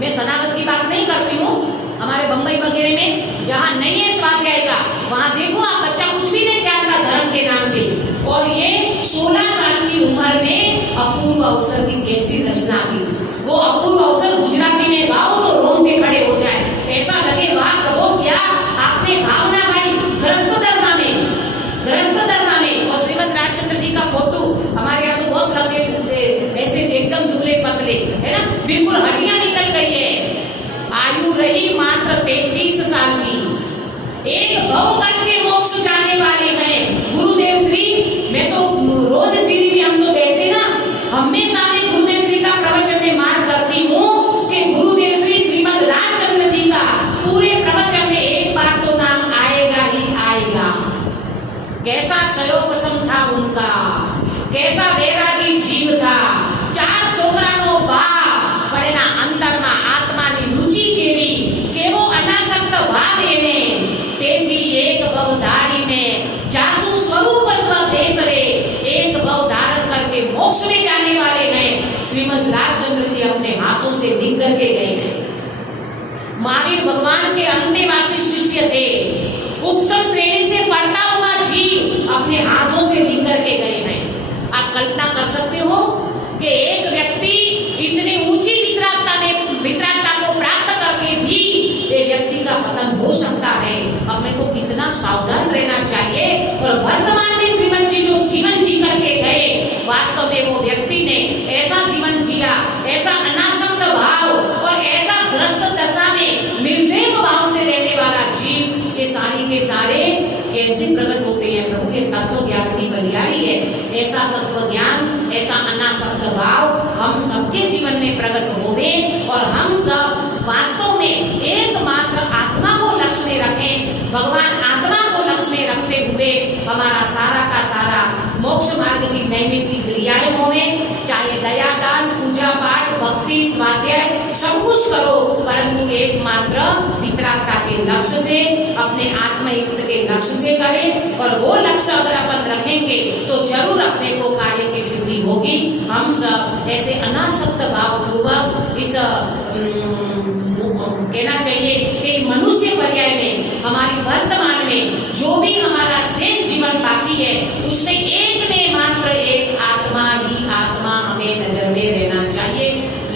मैं सनातन की बात नहीं करती हूँ। हमारे बंबई वगैरह में जहाँ नहीं है स्वाध्याय का, वहाँ देखो आप, बच्चा कुछ भी नहीं जानता धर्म के नाम पे, और ये 16 साल की उम्र में अपूर्व अवसर की कैसी रचना की। वो अपूर्व अवसर गुजराती में गाओ तो रोंगटे खड़े हो जाए, ऐसा लगे वाह प्रभु क्या आपने भावना भाई। ग्रस्त दशा में और श्रीमद राजचंद्र जी का फोटो हमारे यहाँ तो बहुत लगे, ऐसे एकदम दुबले पतले है ना, बिल्कुल हड्डियां निकल गई है। आयु रही मात्र 33 साल की। एक भव करके मोक्ष जाने वाले हैं गुरुदेव श्री। मैं तो रोज सीढ़ी में हम तो कहते ना, हमेशा मैं गुरुदेव श्री का प्रवचन में मान करती हूँ कि गुरुदेव श्री श्रीमद राजचंद्र जी का पूरे प्रवचन में एक बार तो नाम आएगा ही आएगा। कैसा क्षयोपशम था उनका, कैसा वैरागी जीव था। 4 છોકરાનો બાપ પણ એના અંતરમાં આત્માની રુચિ કેવો અનાસક્ત ભાવ એને, તેથી એક ભવ ધારીને જાસુ સ્વરૂપ સ્વદેશ રે, एक भव धारण करके मोक्ष में जाने वाले हैं। श्रीमद राजचंद्र जी अपने हाथों से लिख करके गए हैं। महावीर भगवान के अंतेवासी शिष्य थे। उपसम श्रेणी से पढ़ता हुआ जीव अपने हाथों से लिख करके गए हैं। आप कल्पना कर सकते हो कि एक व्यक्ति इतनी ऊंची वितरागता को प्राप्त करके भी एक व्यक्ति का पतन हो सकता है। अपने को कितना सावधान रहना चाहिए। और वर्तमान में श्रीमद जी जो जीवन जी करके गए, वास्तव में वो व्यक्ति ने ऐसा जीवन जिया, ऐसा अनासक्त भाव और ऐसा ग्रस्त दशा में निर्वेग भाव से रहने वाला जीव, ये सारी के सारे कैसे प्रकट होते हैं। प्रभु ये तत्व ज्ञान की बलियारी है। ऐसा तत्व ज्ञान, ऐसा अनासक्त भाव हम सबके जीवन में प्रकट होवे और हम सब वास्तव में एकमात्र आत्मा को लक्ष्य में रखें। भगवान आत्मा को लक्ष्य में रखते हुए हमारा सारा का सारा मोक्ष मार्ग की नैमित्तिक क्रियाएं होवे, चाहे दया दान, पूजा पाठ, भक्ति, स्वाध्याय सब कुछ करो, परंतु एकमात्र वितरागता के लक्ष्य से, अपने आत्मयुक्त के लक्ष्य से करें। और वो लक्ष्य अगर अपन रखेंगे तो जरूर अपने को कार्य की सिद्धि होगी। हम सब ऐसे अनासक्त भाव पूर्वक इस कहना चाहिए कि मनुष्य पर्याय में हमारी वर्तमान में जो भी हमारा शेष जीवन बाकी है, उसमें एक में मात्र एक आत्मा ही आत्मा हमें नजर में रहना चाहिए,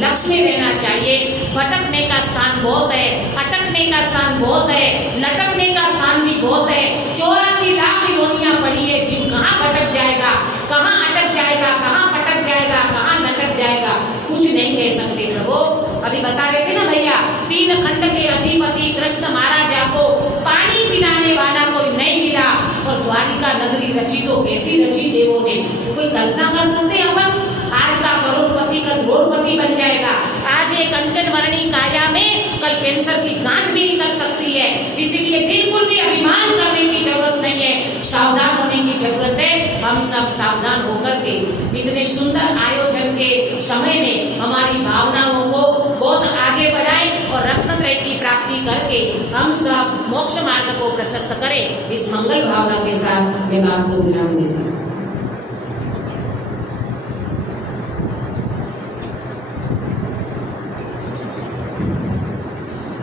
लक्ष्य में रहना चाहिए। भटकने का स्थान बहुत है, अटकने का स्थान बहुत है, लटकने का स्थान भी बहुत है। 84 लाख योनियां पड़ी है, जीव कहाँ भटक जाएगा, कहाँ अटक जाएगा, कहाँ पटक जाएगा, कहाँ लटक जाएगा, कुछ नहीं कह सकते। प्रभु अभी बता रहे थे ना भैया, 3 खंड के अधिपति कृष्ण महाराजा को पानी पिलाने वाला कोई नहीं मिला और द्वारिका नगरी रची तो कैसी रची देवों ने। कोई कल्पना कर सकते अपन? आज का करोड़पति का करोड़पति बन जाएगा। आज एक कंचन वर्णी काया में कल कैंसर की गांठ भी निकल सकती है। इसीलिए बिल्कुल भी अभिमान करने की जरूरत नहीं है, सावधान होने की जरूरत है। हम सब सावधान होकर के इतने सुंदर आयोजन के समय में हमारी भावनाओं को बहुत आगे बढ़ाएं और रत्नत्रय की प्राप्ति करके हम सब मोक्ष मार्ग को प्रशस्त करें। इस मंगल भावना के साथ मैं बात को विराम देता हूँ।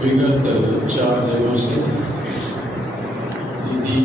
विगत 4 दिनों से दीदी